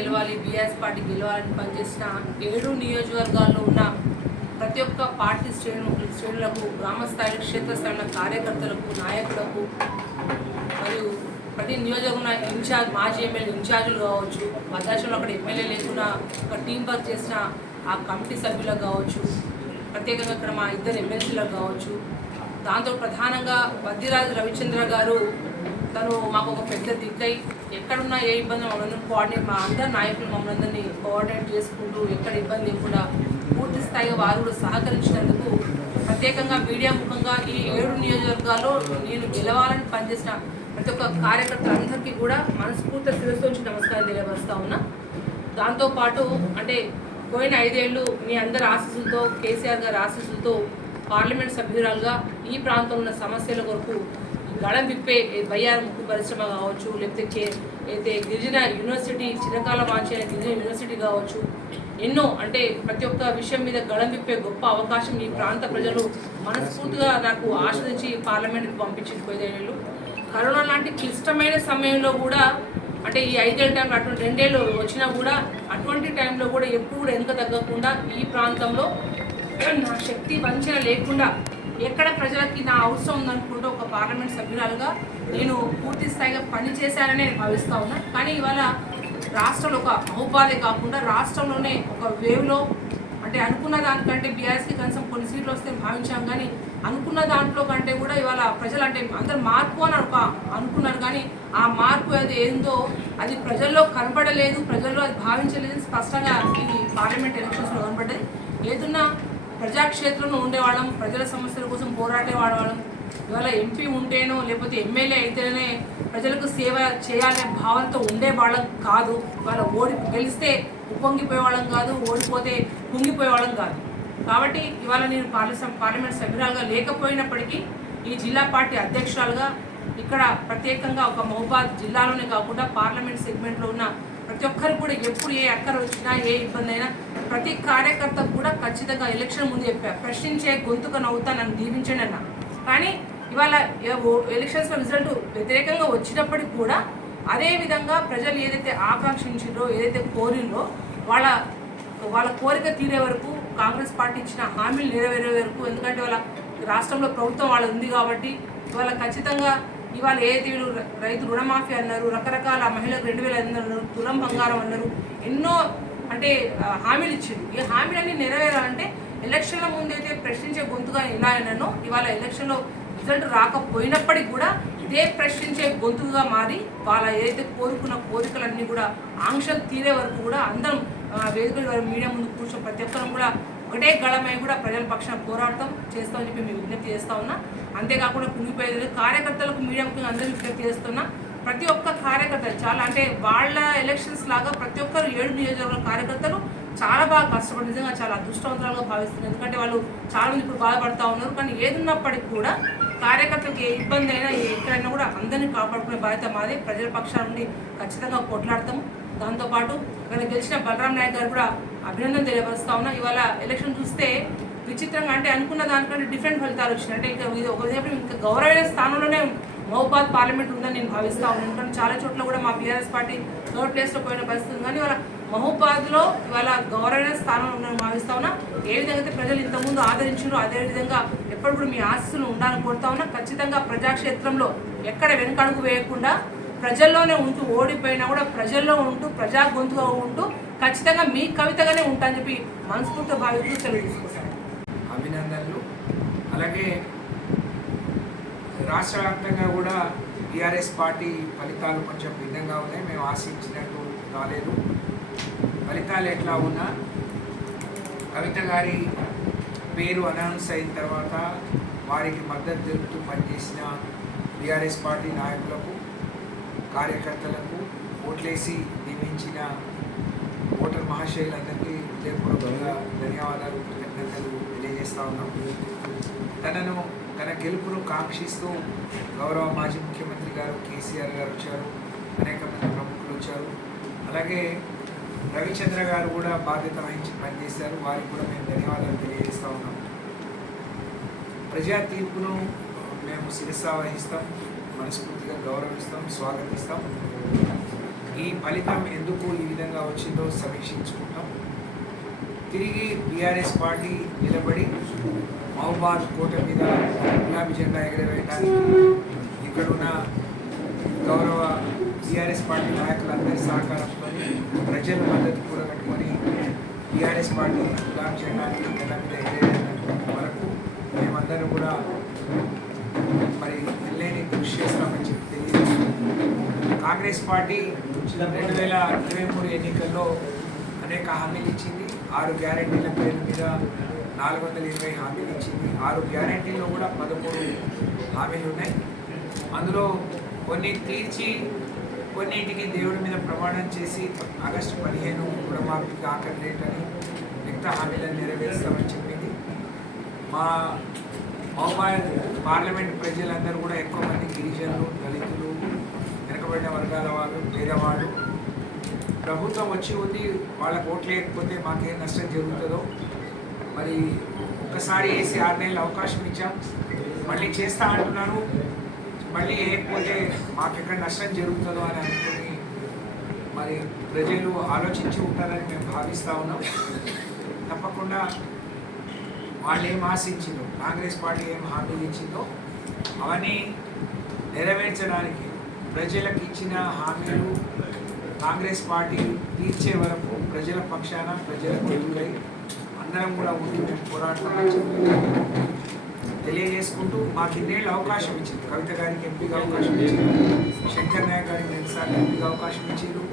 గెలవాలి BRS party గెలవాలని పనిచేసిన ఏడు నియోజకవర్గాల్లో ఉన్న ప్రతి ఒక్క పార్టీ శ్రేణు శ్రేణులకు గ్రామస్థాయి క్షేత్రస్థాయిలో కార్యకర్తలకు నాయకులకు మరియు ప్రతి నియోజకవర్గం ఇన్ఛార్జ్ మాజీ ఎమ్మెల్యే ఇన్ఛార్జీలు కావచ్చు భద్రాచలంలో అక్కడ ఎమ్మెల్యే లేకున్నా ఒక టీం వర్క్ చేసిన ఆ కమిటీ సభ్యులకు కావచ్చు ప్రత్యేకంగా ఇక్కడ మా ఇద్దరు ఎమ్మెల్సీలకు కావచ్చు. దాంతో ప్రధానంగా బద్దిరాజు రవిచంద్ర గారు తను మాకు ఒక పెద్ద దిగ్గై ఎక్కడున్నా ఏ ఇబ్బంది మమ్మల్ని కోఆర్డినేట్ మా అందరి నాయకులు మమ్మల్ని అందరినీ కోఆర్డినేట్ చేసుకుంటూ ఎక్కడ ఇబ్బంది లేకుండా పూర్తి స్థాయిగా వారు కూడా సహకరించినందుకు ప్రత్యేకంగా మీడియా ముఖంగా ఈ ఏడు నియోజకవర్గాల్లో నేను గెలవాలని పనిచేసిన ప్రతి ఒక్క కార్యకర్తలందరికీ కూడా మనస్ఫూర్తి శిరస్సు నమస్కారం తెలియపరుస్తా ఉన్నా. దాంతోపాటు అంటే పోయిన ఐదేళ్ళు మీ అందరి ఆశీస్సులతో కేసీఆర్ గారి ఆశీస్సులతో పార్లమెంట్ సభ్యురాలుగా ఈ ప్రాంతంలో ఉన్న సమస్యల కొరకు గడం విప్పే బయ్యారు ముక్కు పరిశ్రమ కావచ్చు లేకపోతే కే అయితే గిరిజన యూనివర్సిటీ చిరకాల వాంఛైన గిరిజన యూనివర్సిటీ కావచ్చు ఎన్నో అంటే ప్రతి ఒక్క విషయం మీద గళం విప్పే గొప్ప అవకాశం ఈ ప్రాంత ప్రజలు మనస్ఫూర్తిగా నాకు ఆస్వాదించి పార్లమెంట్కి పంపించింది పోయేదేళ్ళు కరోనా లాంటి క్లిష్టమైన సమయంలో కూడా అంటే ఈ ఐదేళ్ళ టైంలో అటువంటి రెండేళ్ళు వచ్చినా కూడా అటువంటి టైంలో కూడా ఎప్పుడు కూడా వెనుక తగ్గకుండా ఈ ప్రాంతంలో నా శక్తి వంచన లేకుండా ఎక్కడ ప్రజలకి నా అవసరం ఉందనుకుంటూ ఒక పార్లమెంట్ సభ్యురాలుగా నేను పూర్తి స్థాయిగా పనిచేశానని నేను భావిస్తా ఉన్నా. కానీ ఇవాళ రాష్ట్రంలో ఒక మహోపాధి కాకుండా రాష్ట్రంలోనే ఒక వేవ్లో అంటే అనుకున్న దానికంటే బీఆర్ఎస్కి కనీసం కొన్ని సీట్లు వస్తే భావించాం. కానీ అనుకున్న దాంట్లో కంటే కూడా ఇవాళ ప్రజలు అంటే అందరు మార్పు అని ఒక అనుకున్నారు. కానీ ఆ మార్పు అది ఏందో అది ప్రజల్లో కనపడలేదు ప్రజల్లో అది భావించలేదు స్పష్టంగా ఈ పార్లమెంట్ ఎలక్షన్స్లో కనపడ్డది. ప్రజాక్షేత్రంలో ఉండేవాళ్ళం ప్రజల సమస్యల కోసం పోరాడేవాడవాళ్ళం ఇవాళ ఎంపీ ఉంటేనో లేకపోతే ఎమ్మెల్యే అయితేనే ప్రజలకు సేవ చేయాలనే భావంతో ఉండే వాళ్ళం కాదు. ఇవాళ ఓడి గెలిస్తే ఉప్పొంగిపోయే వాళ్ళం కాదు ఓడిపోతే కుంగిపోయేవాళ్ళం కాదు. కాబట్టి ఇవాళ నేను పార్లమెంట్ పార్లమెంట్ సభ్యురాలుగా లేకపోయినప్పటికీ ఈ జిల్లా పార్టీ అధ్యక్షురాలుగా ఇక్కడ ప్రత్యేకంగా ఒక మహబాద్ జిల్లాలోనే కాకుండా పార్లమెంట్ సెగ్మెంట్లో ఉన్న ప్రతి ఒక్కరికి కూడా ఎప్పుడు ఏ అక్కర వచ్చినా ఏ ఇబ్బంది అయినా ప్రతి కార్యకర్తకు కూడా ఖచ్చితంగా ఎలక్షన్ ముందు చెప్పా ప్రశ్నించే గొంతుక నవ్వుతా నన్ను దీవించండి అన్న. కానీ ఇవాళ ఎలక్షన్స్లో రిజల్ట్ వ్యతిరేకంగా వచ్చినప్పటికి కూడా అదే విధంగా ప్రజలు ఏదైతే ఆకాంక్షించారో ఏదైతే కోరిలో వాళ్ళ వాళ్ళ కోరిక తీరే వరకు కాంగ్రెస్ పార్టీ ఇచ్చిన హామీలు నెరవేరే వరకు ఎందుకంటే వాళ్ళ రాష్ట్రంలో ప్రభుత్వం వాళ్ళు ఉంది కాబట్టి ఇవాళ ఖచ్చితంగా ఇవాళ ఏదైతే వీళ్ళు రైతు రుణమాఫీ అన్నారు రకరకాల మహిళలకు రెండు వేల ఐదు అన్నారు తులం బంగారం అన్నారు ఎన్నో అంటే హామీలు ఇచ్చింది. ఈ హామీలన్నీ నెరవేరాలంటే ఎలక్షన్ల ముందైతే ప్రశ్నించే గొంతుగా ఇలా ఇవాళ ఎలక్షన్లో రిజల్ట్ రాకపోయినప్పటికీ కూడా ఇదే ప్రశ్నించే గొంతుగా మారి వాళ్ళ ఏదైతే కోరుకున్న కోరికలన్నీ కూడా ఆంక్షలు తీరే వరకు కూడా అందరం ఆ, వేదికల మీడియా ముందు కూర్చొని ప్రతి ఒక్కరం కూడా ఒకటే గళమై కూడా ప్రజల పక్షాన పోరాడతాం చేస్తామని చెప్పి మేము విజ్ఞప్తి చేస్తా ఉన్నా. అంతేకాకుండా కుంగిపోయేది కార్యకర్తలకు మీడియా అందరూ విజ్ఞప్తి చేస్తున్నా ప్రతి ఒక్క కార్యకర్త చాలా అంటే వాళ్ళ ఎలక్షన్స్ లాగా ప్రతి ఒక్కరు ఏడు నియోజకవర్గ కార్యకర్తలు చాలా బాగా కష్టపడి నిజంగా చాలా అదృష్టవంతులుగా భావిస్తున్నారు. ఎందుకంటే వాళ్ళు చాలా మంది ఇప్పుడు బాధపడతా ఉన్నారు. కానీ ఏదున్నప్పటికీ కూడా కార్యకర్తలకు ఏ ఇబ్బంది అయినా ఎక్కడైనా కూడా అందరినీ కాపాడుకునే బాధ్యత మాది. ప్రజల పక్షాల నుండి ఖచ్చితంగా కొట్లాడతాము. దాంతోపాటు ఇక్కడ గెలిచిన బలరాం నాయక్ గారు కూడా అభినందన తెలియపరుస్తా ఉన్నా ఇవాళ ఎలక్షన్ చూస్తే విచిత్రంగా అంటే అనుకున్న దానికంటే డిఫరెంట్ ఫలితాలు వచ్చినాయి. అంటే ఇంకా ఇది ఒక విధంగా ఇంకా గౌరవమైన స్థానంలోనే మహబాద్ పార్లమెంట్ ఉందని నేను భావిస్తా ఉన్నాను. ఎందుకంటే చాలా చోట్ల కూడా మా బీఆర్ఎస్ పార్టీ థర్డ్ ప్లేస్లో పోయిన పరిస్థితి ఉంది. కానీ ఇవాళ మహబాద్లో ఇవాళ గౌరవమైన స్థానంలో ఉందని భావిస్తా ఉన్నా. ఏ విధంగా అయితే ప్రజలు ఇంతకుముందు ఆదరించారో అదే విధంగా ఎప్పుడు కూడా మీ ఆశస్సులు ఉండాలని కోరుతా ఉన్నా. ఖచ్చితంగా ప్రజాక్షేత్రంలో ఎక్కడ వెనుకడుగు వేయకుండా ప్రజల్లోనే ఉంటూ ఓడిపోయినా కూడా ప్రజల్లో ఉంటూ ప్రజా గొంతుగా ఉంటూ ఖచ్చితంగా మీ కవితగానే ఉంటా చెప్పి మనస్ఫూర్తి భావిస్తూ తెలియజేసుకుంటాను అభినందనలు. అలాగే రాష్ట్ర వ్యాప్తంగా కూడా టీఆర్ఎస్ పార్టీ ఫలితాలు కొంచెం భిన్నంగా ఉన్నాయి. మేము ఆశించినట్టు రాలేదు. ఫలితాలు ఎట్లా ఉన్నా కవిత గారి పేరు అనౌన్స్ అయిన తర్వాత వారికి మద్దతు తెలుపుతూ పనిచేసిన టీఆర్ఎస్ పార్టీ నాయకులకు కార్యకర్తలకు ఓట్లేసి నియమించిన ఓటర్ మహాశయులందరికీ హృదయపూర్వకంగా ధన్యవాదాలు కృతజ్ఞతలు తెలియజేస్తా ఉన్నాం. తనను తన గెలుపును కాంక్షిస్తూ గౌరవ మాజీ ముఖ్యమంత్రి గారు కేసీఆర్ గారు వచ్చారు. అనేక మంది ప్రముఖులు వచ్చారు. అలాగే రవిచంద్ర గారు కూడా బాధ్యత వహించి పనిచేశారు. వారికి కూడా మేము ధన్యవాదాలు తెలియజేస్తూ ఉన్నాం. ప్రజా తీర్పును మేము శిరసా వహిస్తాం మనస్ఫూర్తిగా గౌరవిస్తాం స్వాగతిస్తాం. ఈ ఫలితం ఎందుకు ఈ విధంగా వచ్చిందో సమీక్షించుకుంటాం. తిరిగి బీఆర్ఎస్ పార్టీ నిలబడి మహబాద్ కోట మీద గులాబీ జెండా ఎగరవేయడానికి ఇక్కడున్న గౌరవ బీఆర్ఎస్ పార్టీ నాయకులందరి సహకారంతో ప్రజల మద్దతు కూడా కట్టుకొని బీఆర్ఎస్ పార్టీ గులాబీ జెండాని జెండా మీద ఎగరేయడం వరకు మేమందరం కూడా కృషి చేస్తామని చెప్పి కాంగ్రెస్ పార్టీ రెండు వేల ఇరవై మూడు ఎన్నికల్లో అనేక హామీలు ఇచ్చింది. ఆరు గ్యారెంటీల పేరు మీద నాలుగు వందల ఇరవై హామీలు ఇచ్చింది. ఆరు గ్యారంటీల్లో కూడా పదమూడు హామీలు ఉన్నాయి. అందులో కొన్ని తీర్చి కొన్నింటికి దేవుడి మీద ప్రమాణం చేసి ఆగస్టు పదిహేను రుణమాఫీకి ఆఖరి డేట్ అని మిగతా హామీలను నెరవేరుస్తామని చెప్పింది. మా పార్లమెంట్ ప్రజలందరూ కూడా ఎక్కువ మంది గిరిజనులు దళితులు వెనకబడిన వర్గాల వాళ్ళు పేదవాళ్ళు. ప్రభుత్వం వచ్చి ఉంది వాళ్ళకు ఓట్లు లేకపోతే మాకేం నష్టం జరుగుతుందో. మరి ఒక్కసారి వేసి ఆరు నెలలు అవకాశం ఇచ్చాం. మళ్ళీ చేస్తా అంటున్నారు. మళ్ళీ వేయకపోతే మాకు ఎక్కడ నష్టం జరుగుతుందో అని అనుకుని మరి ప్రజలు ఆలోచించి ఉంటారని మేము భావిస్తూ ఉన్నాం. తప్పకుండా వాళ్ళు ఏం ఆశించిందో కాంగ్రెస్ పార్టీ ఏం హామీలు ఇచ్చిందో అవన్నీ నెరవేర్చడానికి ప్రజలకు ఇచ్చిన హామీలు కాంగ్రెస్ పార్టీ తీర్చే వరకు ప్రజల పక్షాన ప్రజల తెలుగులై అందరం కూడా ఉండి మేము తెలియజేసుకుంటూ మాకు ఇన్నేళ్ళు అవకాశం ఇచ్చింది. కవిత గారికి ఎంపీగా అవకాశం ఇచ్చింది. శంకర్ నాయక్ గారికి ఎన్నిసార్లు ఎంపీగా అవకాశం ఇచ్చిండ్రు